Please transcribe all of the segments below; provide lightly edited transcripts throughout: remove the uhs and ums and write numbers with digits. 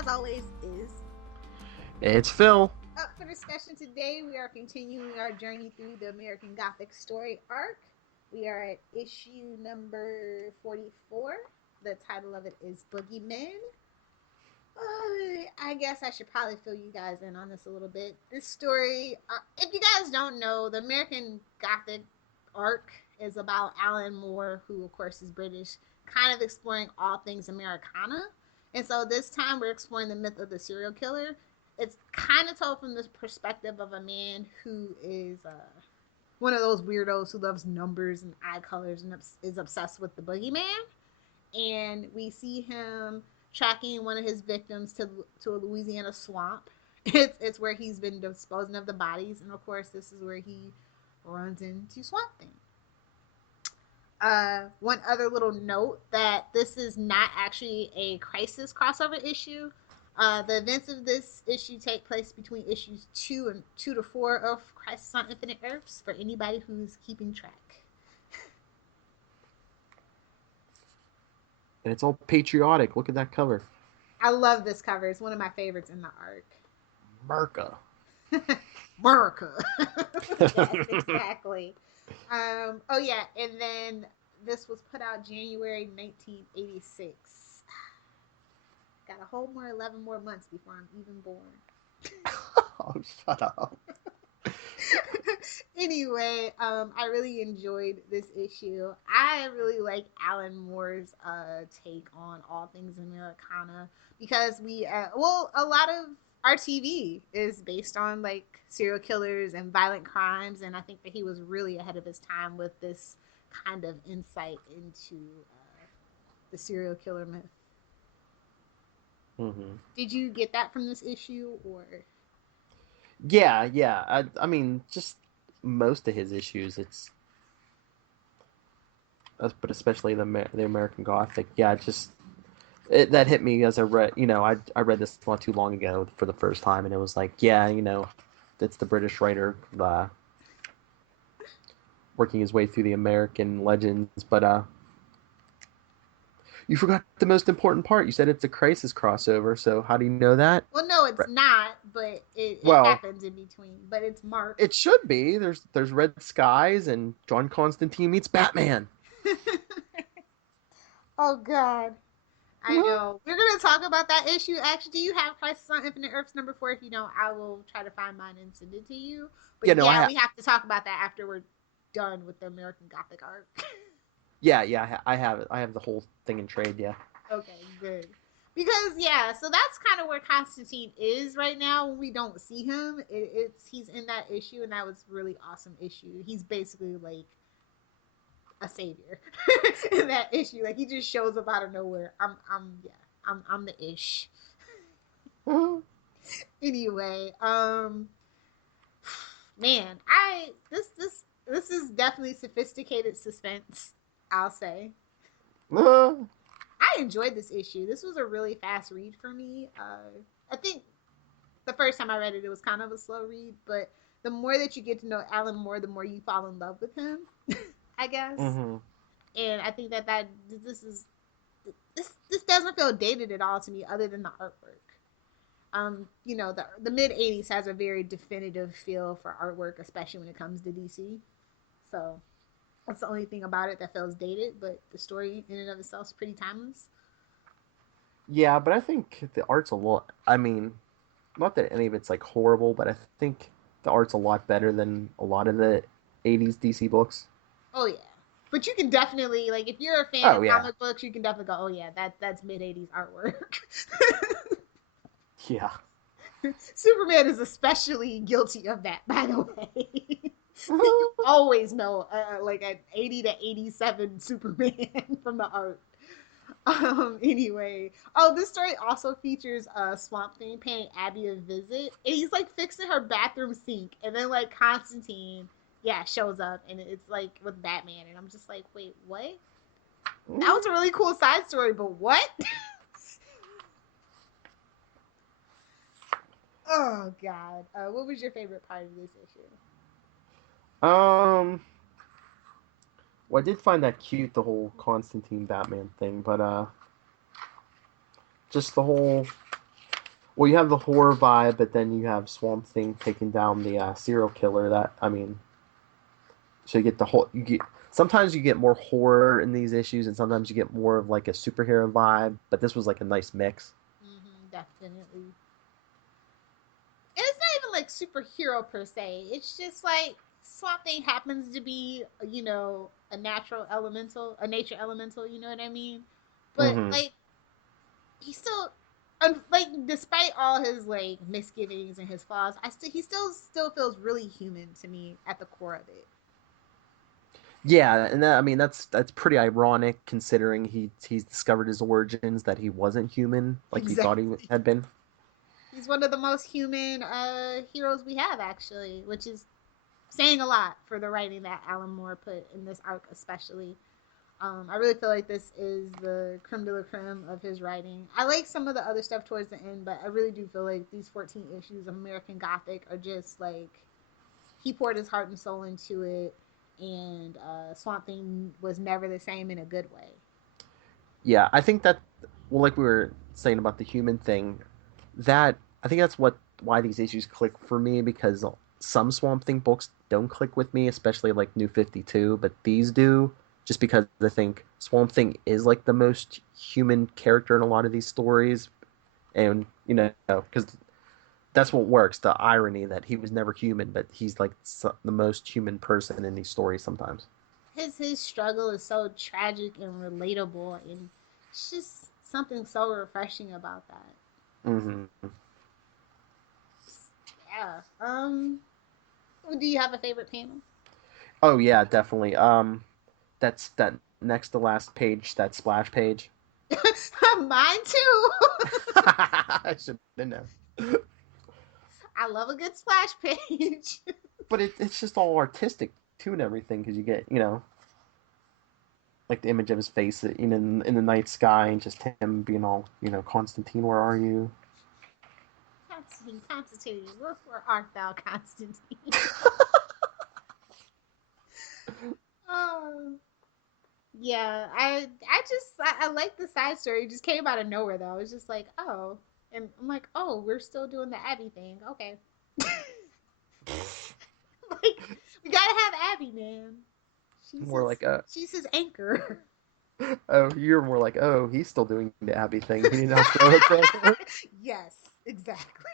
as always, is It's Phil. up for discussion today. We are continuing our journey through the American Gothic story arc. We are at issue number 44. The title of it is Boogeymen. I guess I should probably fill you guys in on this a little bit. This story, if you guys don't know, the American Gothic arc is about Alan Moore, who of course is British, kind of exploring all things Americana. And so this time we're exploring the myth of the serial killer. It's kind of told from the perspective of a man who is one of those weirdos who loves numbers and eye colors and is obsessed with the boogeyman. And we see him tracking one of his victims to a Louisiana swamp. It's where he's been disposing of the bodies, and of course, this is where he runs into Swamp Thing. One other little note that this is not actually a crisis crossover issue. The events of this issue take place between issues 2 to 4 of Crisis on Infinite Earths for anybody who's keeping track. And it's all patriotic. Look at that cover. I love this cover. It's one of my favorites in the arc. America. America. Yes, exactly. Oh yeah, and then this was put out January 1986. Got a whole 11 more months before I'm even born. Oh, shut up. Anyway, I really enjoyed this issue. I really like Alan Moore's take on all things Americana because a lot of our TV is based on like serial killers and violent crimes, and I think that he was really ahead of his time with this kind of insight into the serial killer myth. Mm-hmm. Did you get that from this issue, or? Yeah. I mean, just most of his issues. But especially the American Gothic. Yeah, that hit me as I read. I read this not too long ago for the first time, and it was like, yeah, it's the British writer working his way through the American legends. But you forgot the most important part. You said it's a crisis crossover. So how do you know that? Well, no, it's not, but it happens in between. But it's marked. It should be. There's Red Skies and John Constantine meets Batman. Oh God, I know. We're gonna talk about that issue. Actually, do you have Crisis on Infinite Earths number 4? If you don't, I will try to find mine and send it to you. But we have to talk about that after we're done with the American Gothic arc. Yeah, I have it. I have the whole thing in trade. Yeah. Okay, good. Because so that's kind of where Constantine is right now. When we don't see him, he's in that issue, and that was really awesome issue. He's basically like a savior in that issue. Like he just shows up out of nowhere. I'm the ish. Anyway, man, this is definitely sophisticated suspense. I'll say. I enjoyed this issue. This was a really fast read for me. I think the first time I read it, it was kind of a slow read, but the more that you get to know Alan Moore, the more you fall in love with him, I guess. Mm-hmm. And I think that this doesn't feel dated at all to me, other than the artwork. The mid '80s has a very definitive feel for artwork, especially when it comes to DC. So that's the only thing about it that feels dated, but the story in and of itself is pretty timeless. Yeah, but I think the art's a lot. I mean, not that any of it's like horrible, but I think the art's a lot better than a lot of the '80s DC books. Oh yeah, but you can definitely if you're a fan of comic books, you can definitely go, oh yeah, that's mid '80s artwork. Yeah. Superman is especially guilty of that, by the way. You always know like an 80 to 87 Superman from the art. Anyway, this story also features Swamp Thing paying Abby a visit, and he's like fixing her bathroom sink, and then like Constantine shows up, and it's like with Batman, and I'm just like, wait, what? That was a really cool side story, but what? Oh God, what was your favorite part of this issue? Well, I did find that cute, the whole Constantine Batman thing, but just the whole well, you have the horror vibe, but then you have Swamp Thing taking down the serial killer. That I mean, so you get the whole. You get sometimes you get more horror in these issues, and sometimes you get more of like a superhero vibe. But this was like a nice mix. Definitely. And it's not even like superhero per se. It's just like Swamp Thing happens to be, a natural elemental, a nature elemental. You know what I mean? But Mm-hmm. like he still, like despite all his like misgivings and his flaws, he still feels really human to me at the core of it. Yeah, and that, I mean that's pretty ironic considering he's discovered his origins that he wasn't human like he thought he Exactly. had been. He's one of the most human heroes we have, actually, which is saying a lot for the writing that Alan Moore put in this arc, especially. I really feel like this is the creme de la creme of his writing. I like some of the other stuff towards the end, but I really do feel like these 14 issues of American Gothic are just like he poured his heart and soul into it, and Swamp Thing was never the same in a good way. Yeah, I think that well, like we were saying about the human thing, that I think that's what why these issues click for me because some Swamp Thing books don't click with me, especially like New 52, but these do just because I think Swamp Thing is like the most human character in a lot of these stories, and because that's what works. The irony that he was never human, but he's like the most human person in these stories sometimes. His struggle is so tragic and relatable, and it's just something so refreshing about that. Mm-hmm. Yeah. Do you have a favorite panel? Oh yeah, definitely. That's that next to last page, that splash page. Mine too. I should have known. I love a good splash page. But it's just all artistic too and everything because you get like the image of his face in the night sky and just him being all Constantine, where are you? Constantine, Constantine, where art thou, Constantine? Oh, yeah. I like the side story. It just came out of nowhere though. It was just like, oh, and I'm like, oh, we're still doing the Abby thing. Okay, like we gotta have Abby, man. She's More his like she's his anchor. oh, you're more like, oh, he's still doing the Abby thing. He didn't outgrow it yet. Yes, exactly.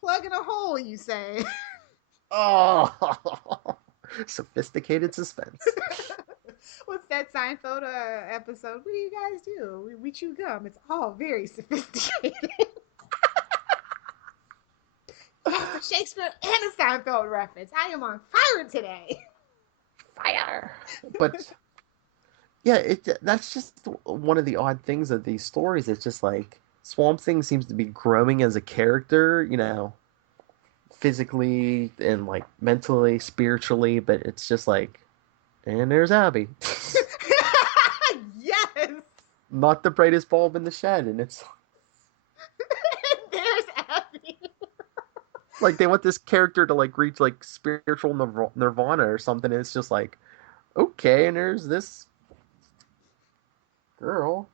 Plug in a hole, you say. Oh, sophisticated suspense. What's that Seinfeld episode? What do you guys do? We chew gum. It's all very sophisticated. Yes, a Shakespeare and a Seinfeld reference. I am on fire today. Fire. But yeah, that's just one of the odd things of these stories. It's just like Swamp Thing seems to be growing as a character, physically and like mentally, spiritually, but it's just like, and there's Abby, Yes. not the brightest bulb in the shed, and it's There's Abby. like they want this character to like reach like spiritual nirvana or something. And it's just like, okay, and there's this girl.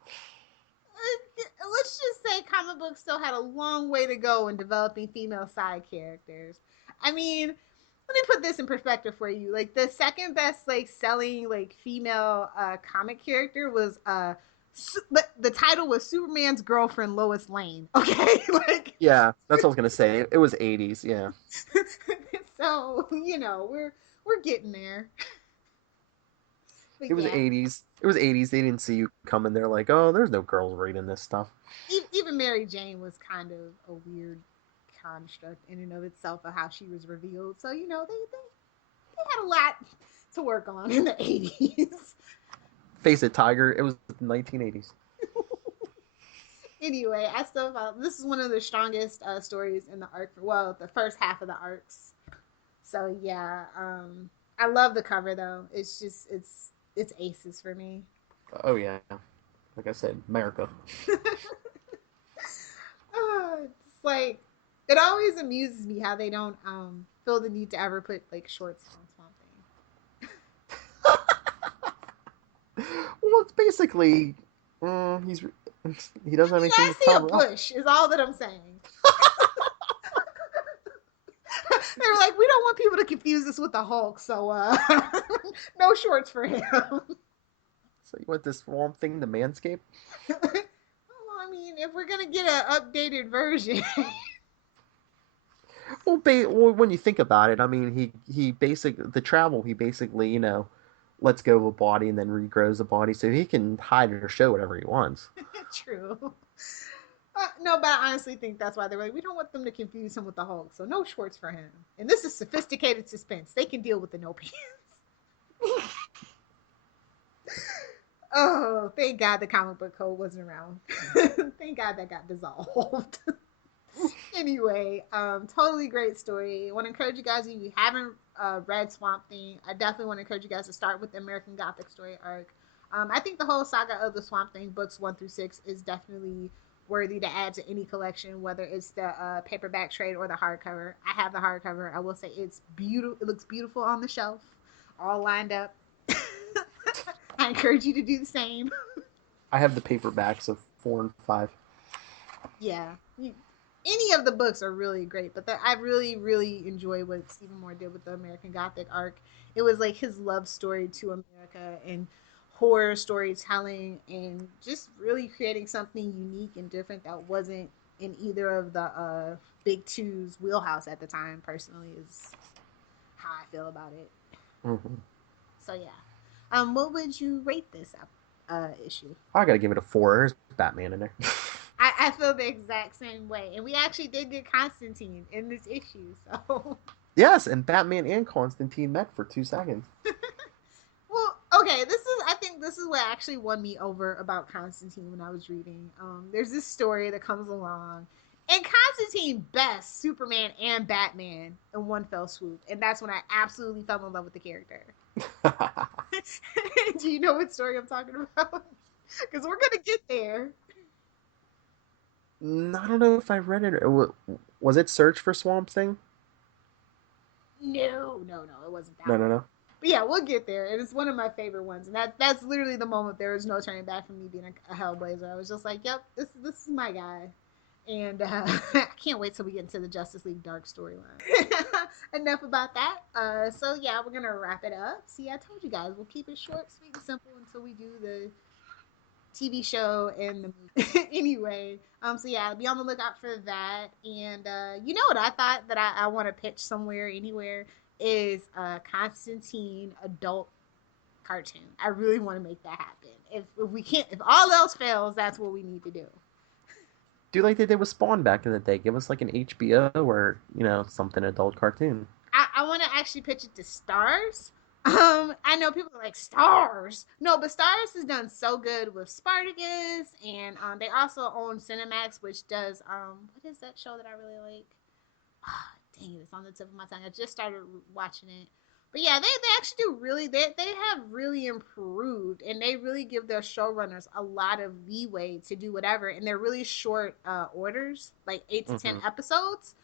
Let's just say comic books still had a long way to go in developing female side characters. I mean, let me put this in perspective for you. Like the second best like selling like female comic character was the title was Superman's girlfriend Lois Lane. Okay, like Yeah, that's what I was gonna say. It was 80s. Yeah, so we're getting there. But it was yeah, 80s. It was 80s. They didn't see you coming. They're like, oh, there's no girls reading this stuff. even Mary Jane was kind of a weird construct in and of itself of how she was revealed. So they had a lot to work on in the 80s. Face it, Tiger. It was the 1980s. Anyway, I still felt this is one of the strongest stories in the arc. Well, the first half of the arcs. So yeah, I love the cover though. It's just it's aces for me. Oh yeah, like I said, America. It's like it always amuses me how they don't feel the need to ever put like shorts on something. Well, it's basically he's He doesn't I have mean, anything I to see a cover up. bush, is all that I'm saying. They were like, we don't want people to confuse us with the Hulk, so no shorts for him. So you want this Swamp Thing to Manscape? Well, I mean, if we're gonna get an updated version, Well, when you think about it, I mean, he the travel. He basically, lets go of a body and then regrows a body, so he can hide or show whatever he wants. true. No, but I honestly think that's why they were like, we don't want them to confuse him with the Hulk, so no shorts for him. And this is sophisticated suspense. They can deal with the no pants. Oh, thank God the comic book code wasn't around. Thank God that got dissolved. Anyway, totally great story. I want to encourage you guys, if you haven't read Swamp Thing, I definitely want to encourage you guys to start with the American Gothic story arc. I think the whole saga of the Swamp Thing books 1 through 6 is definitely worthy to add to any collection, whether it's the paperback trade or the hardcover. I have the hardcover. I will say it's beautiful. It looks beautiful on the shelf, all lined up. I encourage you to do the same. I have the paperbacks of 4 and 5. Yeah, any of the books are really great, but I really, really enjoy what Stephen Moore did with the American Gothic arc. It was like his love story to America and horror storytelling and just really creating something unique and different that wasn't in either of the big two's wheelhouse at the time. Personally, is how I feel about it. Mm-hmm. So yeah, what would you rate this issue? I gotta give it a 4. There's Batman in there. I feel the exact same way. And we actually did get Constantine in this issue. So, Yes, and Batman and Constantine met for 2 seconds. well, okay, I think this is what actually won me over about Constantine when I was reading. There's this story that comes along, and Constantine bests Superman and Batman in one fell swoop. And that's when I absolutely fell in love with the character. Do you know what story I'm talking about? Because we're going to get there. I don't know if I read it. Was it Search for Swamp Thing? No, it wasn't that No, one. no, no. But yeah, we'll get there. And it's one of my favorite ones. And that's literally the moment there was no turning back from me being a Hellblazer. I was just like, yep, this is my guy. And I can't wait till we get into the Justice League Dark storyline. Enough about that. So yeah, we're gonna wrap it up. See, I told you guys we'll keep it short, sweet, and simple until we do the TV show and the movie. Anyway, so yeah, be on the lookout for that. And you know what I thought that I want to pitch somewhere, anywhere, is a Constantine adult cartoon. I really want to make that happen. If we can't, if all else fails, that's what we need to do. Do like they did with Spawn back in the day. Give us like an HBO or, something adult cartoon. I want to actually pitch it to Stars. I know people are like Stars. No, but Stars has done so good with Spartacus, and they also own Cinemax, which does what is that show that I really like? Oh, dang it, it's on the tip of my tongue. I just started watching it. But yeah, they actually do really they have really improved, and they really give their showrunners a lot of leeway to do whatever, and they're really short orders, like 8 to 10 Mm-hmm. episodes.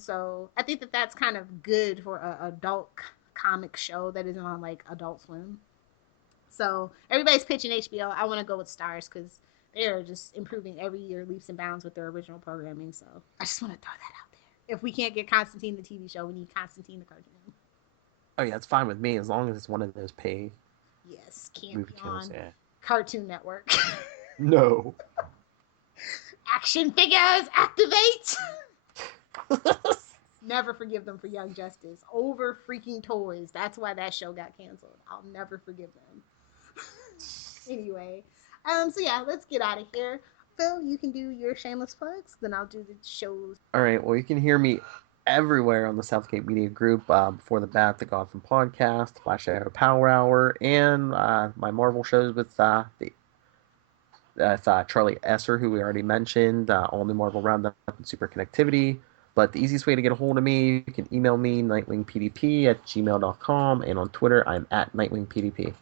So I think that that's kind of good for a adult comic show that isn't on like Adult Swim. So everybody's pitching HBO. I want to go with Stars because they are just improving every year, leaps and bounds with their original programming. So I just want to throw that out there. If we can't get Constantine the TV show, we need Constantine the cartoon. Oh yeah, it's fine with me as long as it's one of those pay Yes, can't movie be channels. on Yeah. Cartoon Network. No. Action figures activate. Never forgive them for Young Justice over freaking toys. That's why that show got canceled. I'll never forgive them. Anyway, so yeah, let's get out of here. Phil, you can do your shameless plugs, then I'll do the shows. All right. Well, you can hear me everywhere on the Southgate Media Group, before the Bat, the Gotham Podcast, Flash Arrow Power Hour, and my Marvel shows with Charlie Esser, who we already mentioned, all the Marvel Roundup and Super Connectivity. But the easiest way to get a hold of me, you can email me, nightwingpdp@gmail.com, and on Twitter, I'm at nightwingpdp.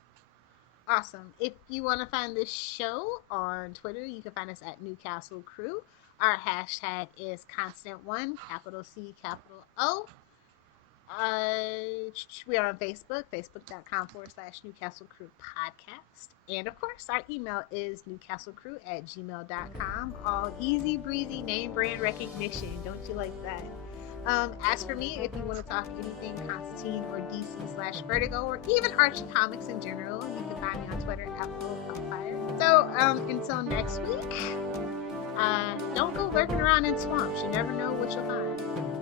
Awesome. If you want to find this show on Twitter, you can find us at Newcastle Crew. Our hashtag is Constant One, capital C, capital O. We are on Facebook, facebook.com/Newcastle Crew Podcast. And of course, our email is newcastlecrew@gmail.com. All easy breezy name brand recognition. Don't you like that? As for me, if you want to talk anything Constantine or DC/Vertigo or even Archie Comics in general, you can find me on Twitter @LilPupfire. So until next week, don't go lurking around in swamps. You never know what you'll find.